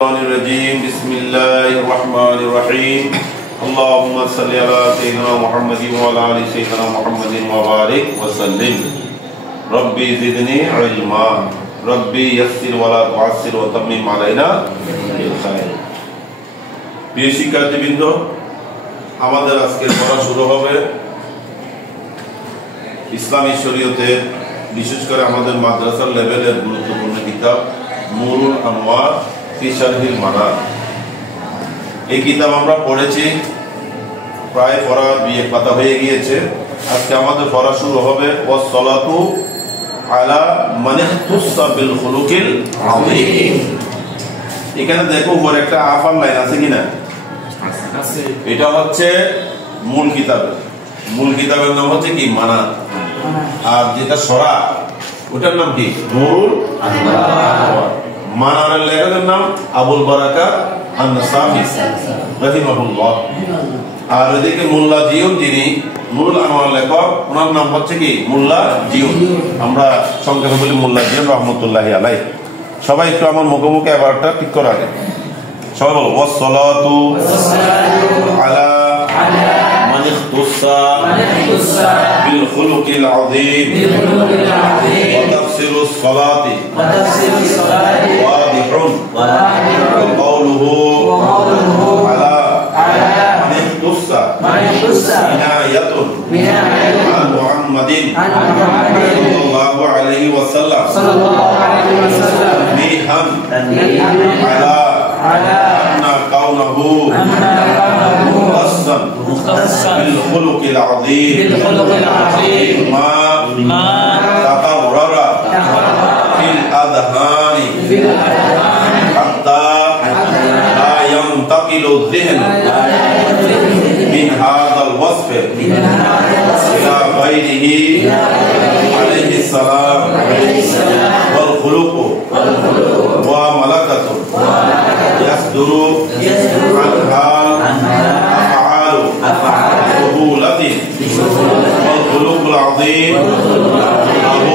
الرجيم بسم الله الرحمن الرحيم اللهم صل على سيدنا محمد وعلى ال سيدنا محمد وبارك وسلم ربي زدني علما ربي يسر ولا تعسر وتمم علينا بالخير প্রিয় শিক্ষার্থীবৃন্দ আমাদের আজকের পড়া শুরু হবে ইসলামী শরীয়তে বিশেষ করে আমাদের মাদ্রাসার লেভেলের গুরুত্বপূর্ণ কিতাব নুরুল আনওয়ার ফি শারহিল মানার। এই কিতাব আমরা পড়েছি, প্রায় পড়া 2 পাতা হয়ে গিয়েছে। আজকে আমাদের পড়া শুরু হবে ওয়াসসালাতু আলা মান ইখতাসা বিল খুলুকিল আযীম। এখানে দেখো উপরে একটা আফার লাইন আছে কিনা? আছে। এটা হচ্ছে মূল কিতাবের নাম হচ্ছে কি? মানার। আর যেটা সরা ওটার নাম কি? নুরুল আনওয়ার। মানারের লেখকের নাম আবুল বারাকাত আন-নাসাফি রাহিমাহুল্লাহ। আর এদিকে মোল্লা জিয়ুন, যিনি নুরুল আনওয়ার লেখক, ওনার নাম হচ্ছে কি? মোল্লা জিয়ুন। আমরা সংক্ষেপে বলি মোল্লা জিয়ুন রহমতুল্লাহি আলাইহি। সবাই একটু আমার মুখে মুখে এবারটা ঠিক করে আগে সবাই বলো ওয়াসসালাতু আলা মান ইখতাসা বিল খুলুকিল আযীম ওয়া তাফসিরুস সালাতি ওয়াদিহুন ওয়া কাওলুহু আলা মান ইখতাসা ইনায়াতুন আন মুহাম্মাদিন সাল্লাল্লাহু আলাইহি ওয়াসাল্লাম বিহাম আলা أن كونه مختصا بالخلق العظيم ما تقرر في الأذهان حتى لا ينتقل الذهن من هذا الوصف إلى غيره عليه السلام والخلق وملكته يصدر عنها أفعال قبولة والخلق العظيم له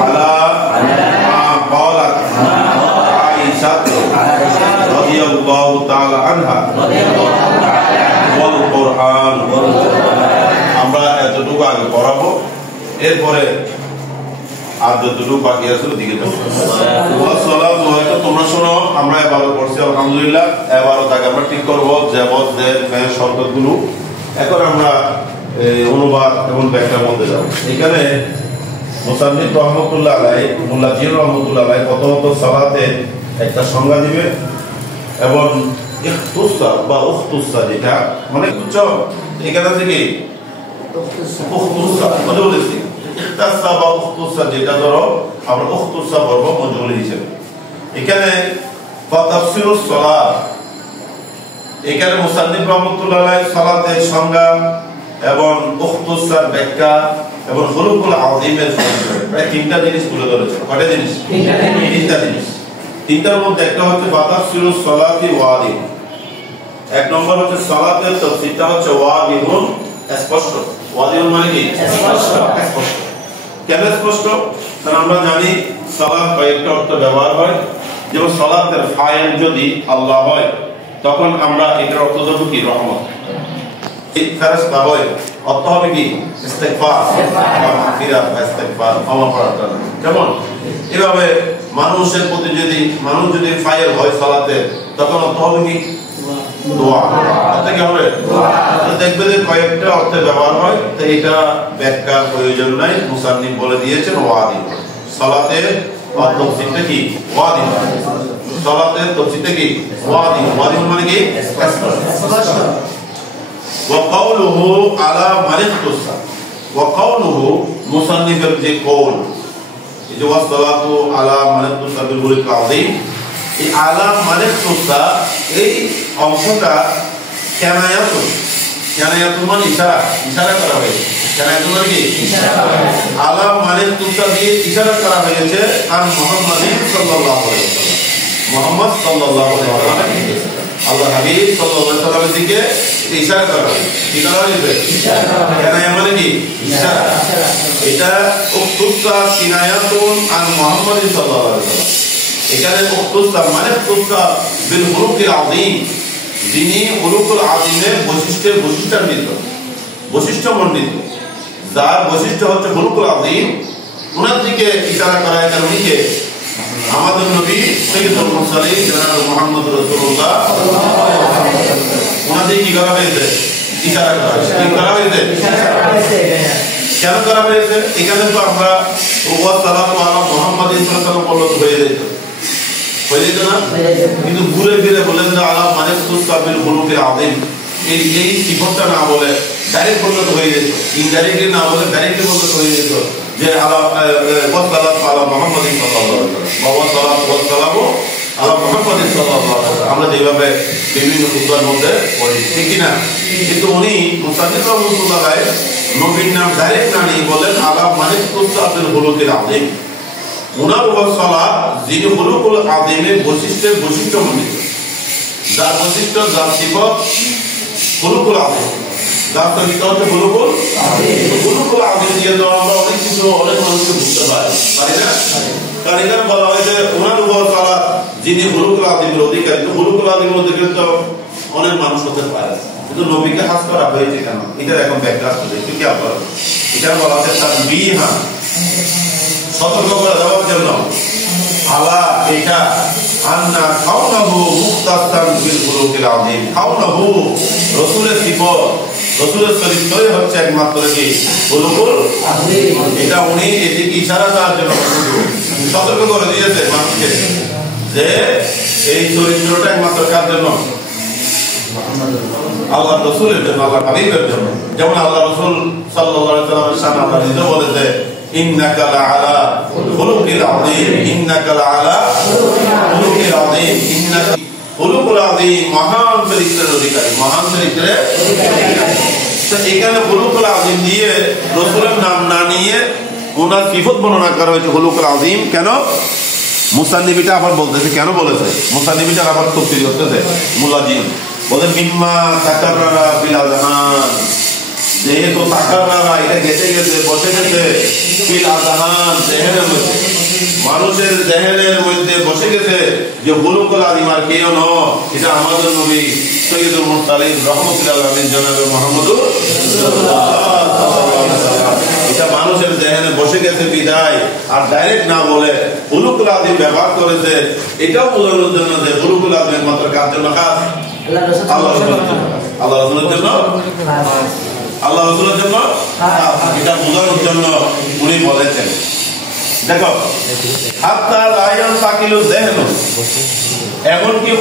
على ما قالت عائشة رضي الله تعالى عنها والقرآن। আমরা এতটুকু আগে পড়াবো, এরপরে আর যতটুকু বাকি আছে ওদিকে তোমরা শোনো। আমরা এবারও পড়ছি আলহামদুলিল্লাহ। এবারও তাকে আমরা ঠিক করবো শর্তগুলো। এখন আমরা অনুবাদ এবং ব্যাখ্যার মধ্যে যাবো। এখানে মুসান্নিফ রহমতুল্লাহ আলাইহি, মোল্লা জিয়ুন রহমতুল্লাহ আলাইহি প্রথমত সালাতে একটা সংজ্ঞা দিবে এবং ইখতাসা বা উখতাসা যেটা মানে বুঝছো এখানে থেকে উখতাসা মানে বলেছি ইখতাসা বা উখতাসা যেটা ধরো আমরা উখতাসা বলব মজুল হিসেবে। এখানে তাফসিরুস সালাত, এখানে মুসান্নিফ রাহমাতুল্লাহ আলাইহি সালাতের সংজ্ঞা এবং উখতাসার ব্যাখ্যা এবং খুলুকুল আযীমের পরিচয়, প্রায় 3টা জিনিস তুলে ধরেছে। কয়টা জিনিস? 3টা জিনিস। 3টার মধ্যে একটা হচ্ছে তাফসিরুস সালাতি ওয়াদিহ। 1 নম্বর হচ্ছে সালাতের তাফসীরটা হচ্ছে ওয়াদিহুন, স্পষ্ট। ওয়াদিহুন মানে কি? স্পষ্ট। কেন স্পষ্ট? কারণ আমরা জানি সালাত কয়েকটা অর্থ ব্যবহার হয়। যেমন সালাতের ফাইল যদি আল্লাহ হয় তখন আমরা এটার অর্থ দেব কি? রহমত। ফেরেশতা হয় অর্থ হবে কি? ইস্তিগফার, মাগফিরাত বা ইস্তিগফার, ক্ষমা প্রার্থনা। যেমন এভাবে মানুষের প্রতি মানুষ যদি ফাইল হয় সালাতে তখন অর্থ হবে কি? দোয়া। অর্থ কি হবে? দোয়া। দেখবে যে কয়েকটা অর্থে ব্যবহার হয়, তো এটা ব্যাখ্যার প্রয়োজন নাই। মুসান্নিফ বলে দিয়েছেন ওয়াদিহ। সালাতের তাফসীরটা কি? ওয়াদিহ। সালাতের তাফসীরটা কি? ওয়াদিহ। ওয়াদিহ মানে কি? স্পষ্ট। ওয়া কাওলুহু আলা মান ইখতাসা। ওয়া কাওলুহু মুসান্নিফের যে কওল, এই যে ওয়াসসালাতু আলা মান ইখতাসা বিল খুলুকিল আযীম, এই আলা মান ইখতাসা এই অংশটা কানায়াতুন মানে ইশারা করা হয়েছে। কানায়াতুন মানে কি? ইশারা করা হয়েছে। আলা মান ইখতাসা দিয়ে ইশারা করা হয়েছে আর মুহাম্মাদিন সাল্লাল্লাহু আলাইহি ওয়াসাল্লাম, মুহাম্মদ সাল্লাল্লাহু আলাইহি ওয়াসাল্লাম, আল্লাহ হাবিব সাল্লাল্লাহু আলাইহি ওয়াসাল্লামের দিকে ইশারা করা হয়েছে। কি করা হয়েছে? ইশারা। কানায়া মানে কি? ইশারা। এটা উক্তুসা কিনায়াতুন আন মুহাম্মাদিন সাল্লাল্লাহু আলাইহি ওয়াসাল্লাম। এখানে মুখতাসার মানে মুখতাসার বিল হুলুকিল আযীম, যিনি হুলুকুল আযীমের বৈশিষ্ট্যমণ্ডিত, যার বৈশিষ্ট্য হচ্ছে হুলুকুল আযীম, ওনার দিকে ইশারা করা হয়। কারণ উনিকে আমাদের নবী সাইয়্যিদুল মুরসালিন জনাব মুহাম্মদ রাসূলুল্লাহ ওনার দিকে কি করা হয়েছে? ইশারা করা হয়েছে। কি করা হয়েছে? কেন করা হয়েছে? এখানে তো আমরা ওয়াসসালামু আলা মুহাম্মাদিন সাল্লাল্লাহু আলাইহি ওয়াসাল্লাম হয়ে যেত না, কিন্তু ঘুরে ফিরে বলেন যে আলা মানে মুস্তাবিল হুলুকিল আযীম, এই সিফতটা না বলে ডাইরেক্ট বলতে হয়ে যেত, ইনডাইরেক্টলি না বলে ডাইরেক্টলি বলতে হয়ে যেত যে আলা ওয়াসসালামু আলা মুহাম্মাদিন সাল্লাল্লাহু আলাইহি ওয়াসাল্লাম, ওয়াসসালামু আলা মুহাম্মাদিন সাল্লাল্লাহু আলাইহি ওয়াসাল্লাম, আমরা যেভাবে বিভিন্ন খুতবার মধ্যে পড়ি, ঠিক না? কিন্তু উনি মুসান্নিফ রাহিমাহুল্লাহ নবীর নাম ডাইরেক্ট না নিয়ে বলেন আলা মানে মুস্তাবিল হুলুকিল আযীম, উনার ওয়াসসালাত যিনি হুলুকুল আযীমের বৈশিষ্ট্যমণ্ডিত, যার বৈশিষ্ট্য, যার সিফত হুলুকুল আযীম, যার চরিত্র হচ্ছে হুলুকুল আযীম দিয়ে তো আমরা অনেক কিছু অনেক মানুষকে বুঝতে পারি না। কারণ এখানে বলা হয়েছে উনার ওয়াসসালাত যিনি হুলুকুল আযীমের অধিকারী, তো হুলুকুল আযীমের অধিকারী তো অনেক মানুষ হতে পারে, কিন্তু নবীকে খাস করা হয়েছে কেন? এটার এখন ব্যাখ্যা আসছে, একটু কি আপনারা এটা বলা হচ্ছে তানবীহা, সতর্ক করে দেওয়ার জন্য, আলা এটা আন্না কাউনাহু মুখতাসান বিল হুলুকিল আযীম, কাউনাহু রাসূলের সিফত, রাসূলের চরিত্রই হচ্ছে একমাত্র কি হুলুকুল আযীম। এটা উনি এদিকে ইশারা করার জন্য সতর্ক করে দিয়েছে মানুষকে যে এই চরিত্রটা একমাত্র কার জন্য? আল্লাহ রাসূলের জন্য, আল্লাহ হাবিবের জন্য। যেমন আল্লাহ রাসূল সাল্লাল্লাহু আলাইহি ওয়াসাল্লামের শান আল্লাহ নিজে বলেছে ইন্নাকা লাআলা খুলুকিল আযীম, ইন্নাকা লাআলা খুলুকিল আযীম, ইন্নাকা খুলুকুল আযীম, মহান চরিত্রের অধিকারী, মহান চরিত্রের অধিকারী। তো এখানে খুলুকুল আযীম দিয়ে রাসূলের নাম না নিয়ে ওনার সিফত বর্ণনা করা হয়েছে খুলুকুল আযীম। কেন? মুসান্নিফিটা আবার বলতেছে, কেন বলেছে মুসান্নিফিটা আবার তফসীর করতেছে মুলাজিম, বলে মিম্মা তাকাররারা বিল আযহান, যেহেতু তাকাররারা এটা গেছে বসে গেছে বিল আযহান জেহেনের মধ্যে, মানুষের জেহেনের মধ্যে বসে গেছে যে হুলুকুল আযীম আর কেউ নয়, এটা আমাদের নবী সাইয়্যিদুল মুরসালিন রাহমাতুল্লাহ আলাইহি জনাব মুহাম্মদুর রাসূলুল্লাহ সাল্লাল্লাহু আলাইহি ওয়াসাল্লাম, এটা মানুষের জেহেনে বসে গেছে বিদায় আর ডাইরেক্ট না বলে হুলুকুল আযীম ব্যবহার করেছে। এটাও বোঝানোর জন্য যে হুলুকুল আযীম মাত্র কার জন্য? খাস আল্লাহ রাসূলের জন্য, আল্লাহ রাসূলের জন্য, আল্লাহ রাসূলের জন্য, এটা বোঝানোর জন্য উনি বলেছেন। দেখো হাত্তা লা ইয়ানফাকিলু যিহনু, এমনকি